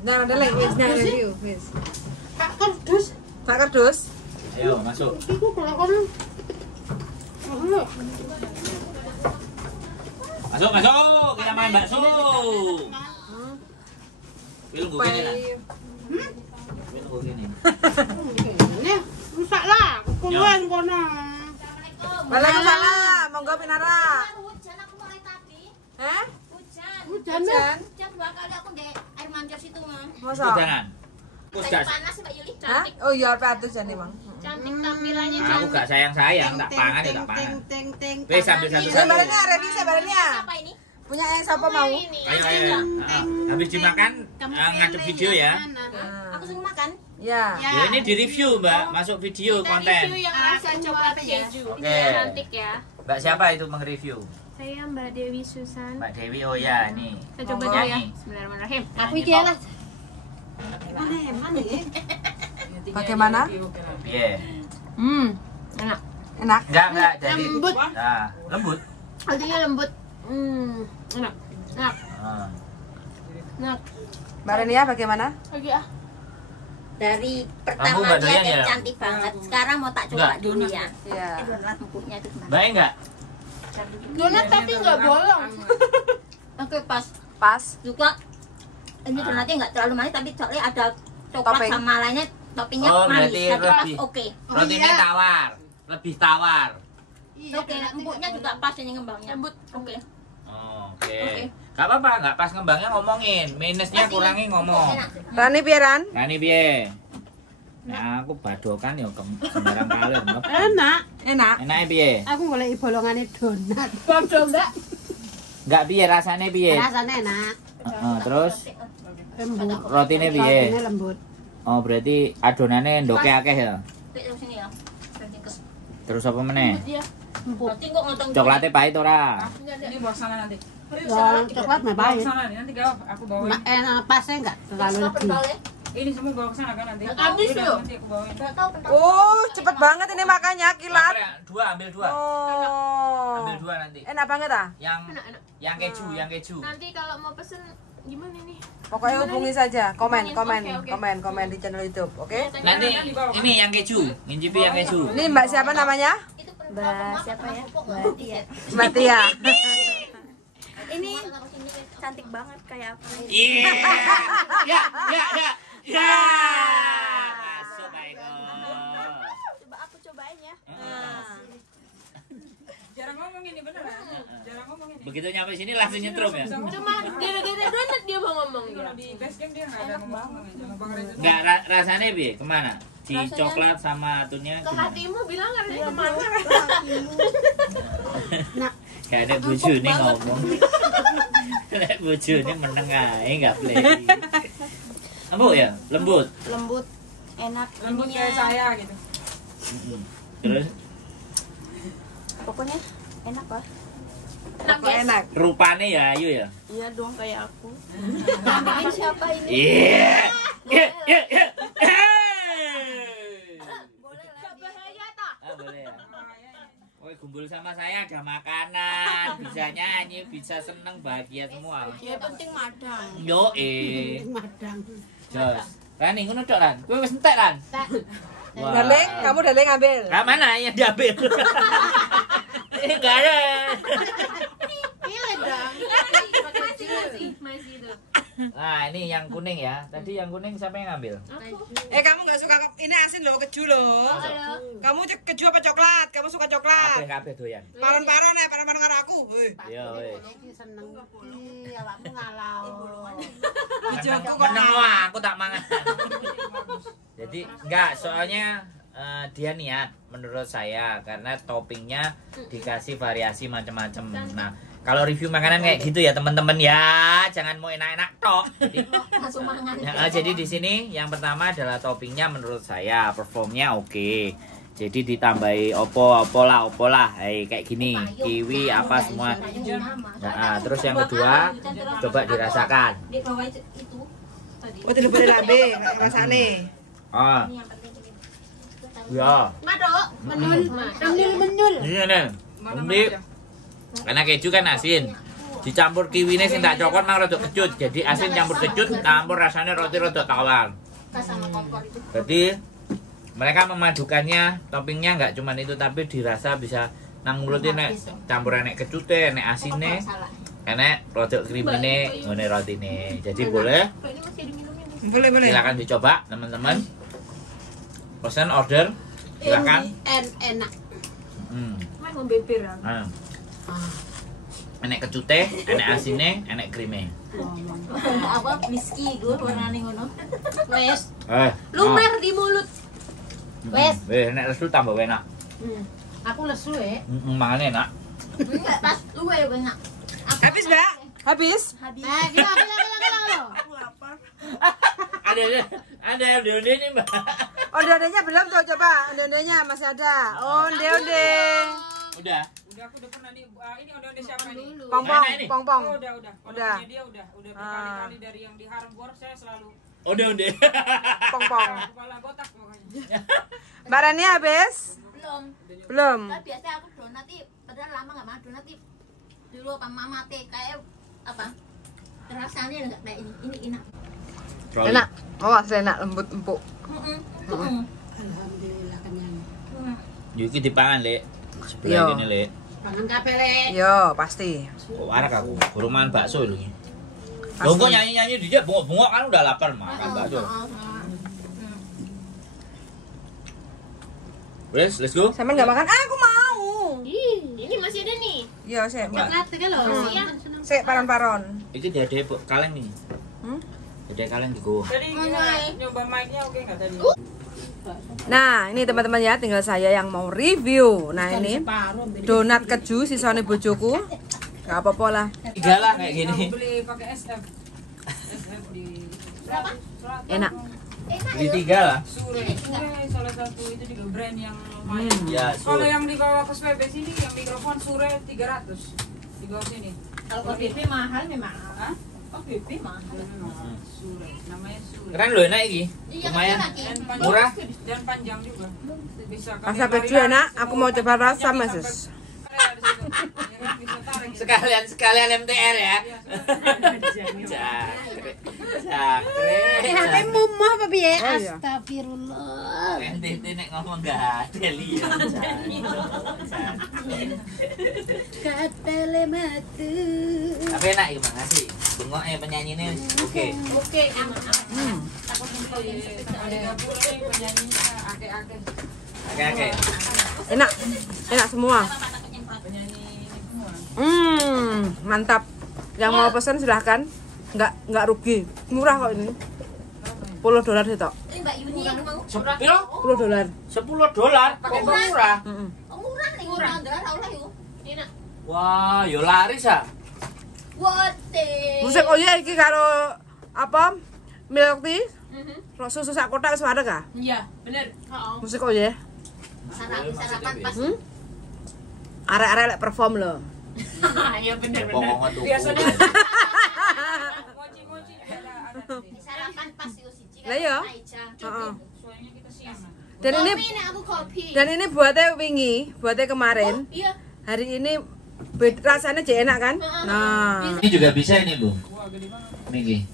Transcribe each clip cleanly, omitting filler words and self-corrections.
Nah, ada lagi wis nang review, wis. Pak kardus. Pak kardus. Ayo, masuk. Iku kelakon. Masuk, masuk. Kita main bakso. Pilih gue gini lah. Pilih gue gini. Ini rusak lah. Kuwen kono. Waalaikumsalam. Monggo pinara. Hujan aku mulai tadi. Hah? Hujan. Hujan. Hujan 2 kali aku di air mancur situ, Mang. Masa? Jangan. Lagi panas sih, Mbak Yuli. Hah? Cantik. Oh iya, atus jane, Mang. Cantik tampilannya, Aku cantik. gak sayang-sayang, tak pangan ya tak pangan. Wes ambil satu-satu. Sebenarnya review sebenarnya. Apa ini? Punya yang siapa mau? Ini. Ayo, ayo. Habis dimakan, ngadep video ya. Aku suruh makan. Ya. Ya ini di review, Mbak. Masuk video konten. Review yang rasa coklat keju. Oke. Cantik ya. Mbak siapa itu mengreview? Saya Mbak Dewi Susan. Mbak Dewi, oh ya ini. Kita coba dulu ya. Bismillahirrahmanirrahim. Aku iki lah. Bagaimana? Piye? Enak. Enak. Enggak dari Lembut. Nah, lembut. Artinya lembut. Enak. Enak. Ah. Enak. Mbak Renia bagaimana? Lagi ah. Dari Kamu pertama Mbak dia Doyan kayak ya? cantik banget. Sekarang mau tak coba Enggak. dulu ya. Iya. Empuknya itu gimana? Baik enggak? Donat tapi nggak bolong. Oke pas. Pas. Juga ini donatnya nggak terlalu manis tapi coklatnya ada coklat Topping. sama lainnya toppingnya Oh, manis. berarti Jadi pas lebih. oke. Rotinya tawar, lebih tawar. Oke, empuknya juga pas ini ngembangnya. Lembut. Oke. Oh, Oke. Oke. Gak apa-apa, nggak pas ngembangnya ngomongin. Minusnya kurangi ngomong. Enak. Rani Pieran. Nah ini piye? Nah, aku badokan ya sembarang kali. Enak. Enak. Enaknya piye? Aku golek bolongane donat. Coba. Enggak piye rasanya piye? Rasanya enak. Terus Lembut. rotinya piye? Rotinya lembut. Oh, berarti adonannya ndoke akeh ya. Terus sini ya. Terus apa meneh? Iya. Berarti kok ngotong Coklatnya pahit ora? Ini bawa sana nanti. Yang coklat mah Bawa pahit. ke sana nih, nanti aku bawain. Enak pasnya enggak terlalu lebih. Ini semua bawa ke sana kan nanti. Habis Udah, loh. nanti aku bawain. Nggak tahu pentol. Oh, cepet banget ini makannya kilat. Dua, ambil dua. Oh. Ambil dua nanti. Enak banget ah. Yang keju, yang keju. Nanti kalau mau pesen gimana nih? Pokoknya hubungi saja, komen, Oke. komen di channel YouTube, oke? Nanti ini yang keju, ngincipi yang keju. Ini Mbak siapa namanya? Mbak siapa ya? Mbak Tia. Mbak Tia. Ini cantik banget kayak apa? Iya. Ya, ya, ya. Ya. Masuk baik. Coba aku cobain ya. Jarang ngomong ini beneran. Jarang ngomong ini. Begitu nyampe sini langsung nyetrum ya. Cuma gara-gara donat dia mau ngomong Kalau di base camp dia nggak ada ngomong. Bang Reza. Enggak rasanya bi kemana? Di coklat sama atunya. Ke hatimu bilang harusnya kemana? Kayak ada buju nih ngomong. Kayak buju nih meneng aja nggak play. Empuk ya, lembut. Lembut, enak. Lembut kayak saya gitu. Terus Pokoknya enak lah. Enak. rupanya ya ayu ya. Iya dong kayak aku. Bikin siapa ini? Iya. Iya, iya, iya. Boleh lah. Bahaya toh. Boleh ya. Woi, kumpul sama saya ada makanan, bisa nyanyi, bisa seneng, bahagia semua. Ya penting madang. Yo Madang. Jos. Rani ngono tok Ran. Kowe wis entek Ran. Wah. Darling, kamu darling ambil. Nah, mana yang diambil? Ini enggak ada. Pilih dong. Masih itu. Nah, ini yang kuning ya. Tadi yang kuning siapa yang ngambil? Kamu nggak suka ini asin loh, keju loh. Kamu keju apa coklat? Kamu suka coklat? Kabeh doyan. Paron-paron ya, paron-paron karo aku. Wih. Iya, wis. Iki seneng iki awakmu ngalau. Bojoku kok Meneng wah, aku tak mangan. Jadi enggak, soalnya dia niat menurut saya karena toppingnya dikasih variasi macam-macam. Nah, kalau review makanan kayak gitu ya teman-teman ya, jangan mau enak-enak tok. Jadi, Langsung mangan. jadi di sini yang pertama adalah toppingnya menurut saya performnya oke. Jadi ditambahi opo lah, kayak gini, kiwi apa semua. Nah, terus yang kedua coba dirasakan. Di bawah itu tadi. Oh, tidak boleh lambe rasane. Ah, Ini yang penting ini. ya. Madok. Menyul. Ini nih. Nanti Karena keju kan asin. Dicampur kiwine sing tak cokot mang rada kecut. Jadi asin campur kecut, campur rasanya roti rada tawar. Jadi mereka memadukannya, toppingnya nggak cuman itu tapi dirasa bisa nang mulut nek campur enek kecute, enek asine, enek rada krimine, ngene rotine. Jadi boleh. Boleh. Silakan dicoba teman-teman. Pesan order silakan. Enak. Mau beber. Enek kecute, enek asine, enek krime. Apa miski gue warnane ngono. Wes. Lumer di mulut. Wes. Nek lesu tambah enak. Aku lesu ya. Mangane enak. Enggak pas luwe enak. Habis, Mbak? Habis? Kita. Ada onde nih, Mbak. Onde-ondenya belum tuh, coba. Onde-ondenya masih ada. Onde-onde. Udah. Udah aku udah pernah nih. Ini udah siapa nih? Pong-pong. Oh, udah. Udah. Kalau dia udah berkali-kali dari yang di Harambor saya selalu Onde. Pong-pong. kepala botak pokoknya. Mbak Rani habis? Belum. Tapi biasanya aku donat nih, padahal lama nggak makan donat nih. Dulu apa mama teh kayak apa? Rasanya enggak kayak ini. Ini enak. Enak. Oh, asli enak, lembut, empuk. Alhamdulillah kenyang. Iki dipangan, Lek. Yo. Sebelah gini, Lek. Pangan kabeh Lek. Yo, pasti. Kok warak aku, baru makan bakso lho iki. Loh kok nyanyi-nyanyi dia bengok-bengok kan udah lapar makan bakso. Wes, let's go. Sampean nggak makan? Aku mau. Ini masih ada nih. Yo, saya. Coklat kan lho. Sik paron-paron. Iki dede kaleng nih. Dede kaleng digowo. Tadi nyoba mic-nya oke enggak tadi? Nah, ini teman-teman ya, tinggal saya yang mau review. Nah, ini donat keju sisane bojoku. Gak apa-apa lah. 3 lah kayak gini. Beli pakai SF di Berapa? Enak. Beli 3 lah. Sure salah satu itu juga brand yang lumayan. Ya, Kalau yang di bawah ke SPB sini yang mikrofon Sure 300 di bawah sini. Kalau kopi mahal memang. Hah? Kopi mahal. Sure, namanya Sure. keren loh enak iki. Iya, Lumayan. Dan Murah. dan panjang juga. Bisa Rasa keju enak, aku mau coba rasa, Mas. Sekalian MTR ya. Tapi mumu apa piye? Oh, iya. Astagfirullah. Ente nek ngomong gak ada lihat. Katele matu. Tapi enak iki makasih. Bengok penyanyinya oke. Oke, aman. penyanyinya ake-ake. Oke. Enak. Enak semua. Penyanyi semua. Mantap. Yang mau pesan silahkan. Nggak rugi. Murah kok ini. $10 sih tok. Ini Mbak Yuni yang mau. Piro? $10. $10. Kok murah? Oh, murah nih, murah. Enggak tahu lah yuk. Enak. Wah, yo laris ah. Wote. Musik oh iya iki karo apa? Milk tea. Susu sak kotak wis ada kah? Iya, bener. Musik oh iya. Sarapan pas. Arek-arek lek perform loh. Iya bener. Pokoknya tuh. Biasanya mochi-mochi ada Sarapan pas yuk siji. Lah iya. Cukup. soalnya kita siang. Dan ini Kopi nih aku kopi. buatnya wingi, buatnya kemarin. Iya. Hari ini rasanya jadi enak kan? Nah, Ini juga bisa ini, Bu. Wah, gede banget. Niki.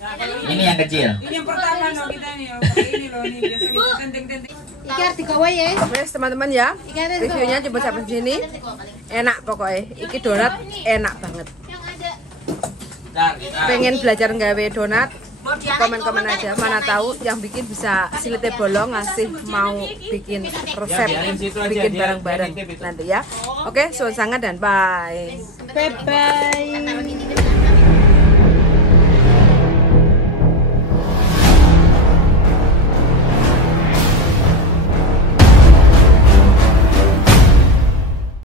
Ini yang kecil. Ini yang pertama loh kita nih, pakai ini loh nih biasa kita tenteng-tenteng. Iki arep digawe ya. wes teman-teman ya. Reviewnya coba sampai sini. Enak pokoknya. Iki donat enak banget. Yang ada. Pengen belajar nggawe donat? Komen-komen aja, mana tahu yang bikin bisa silite bolong ngasih mau bikin resep bikin bareng-bareng nanti ya. Oke, suwun sangat dan bye. Bye bye. Taruh ini.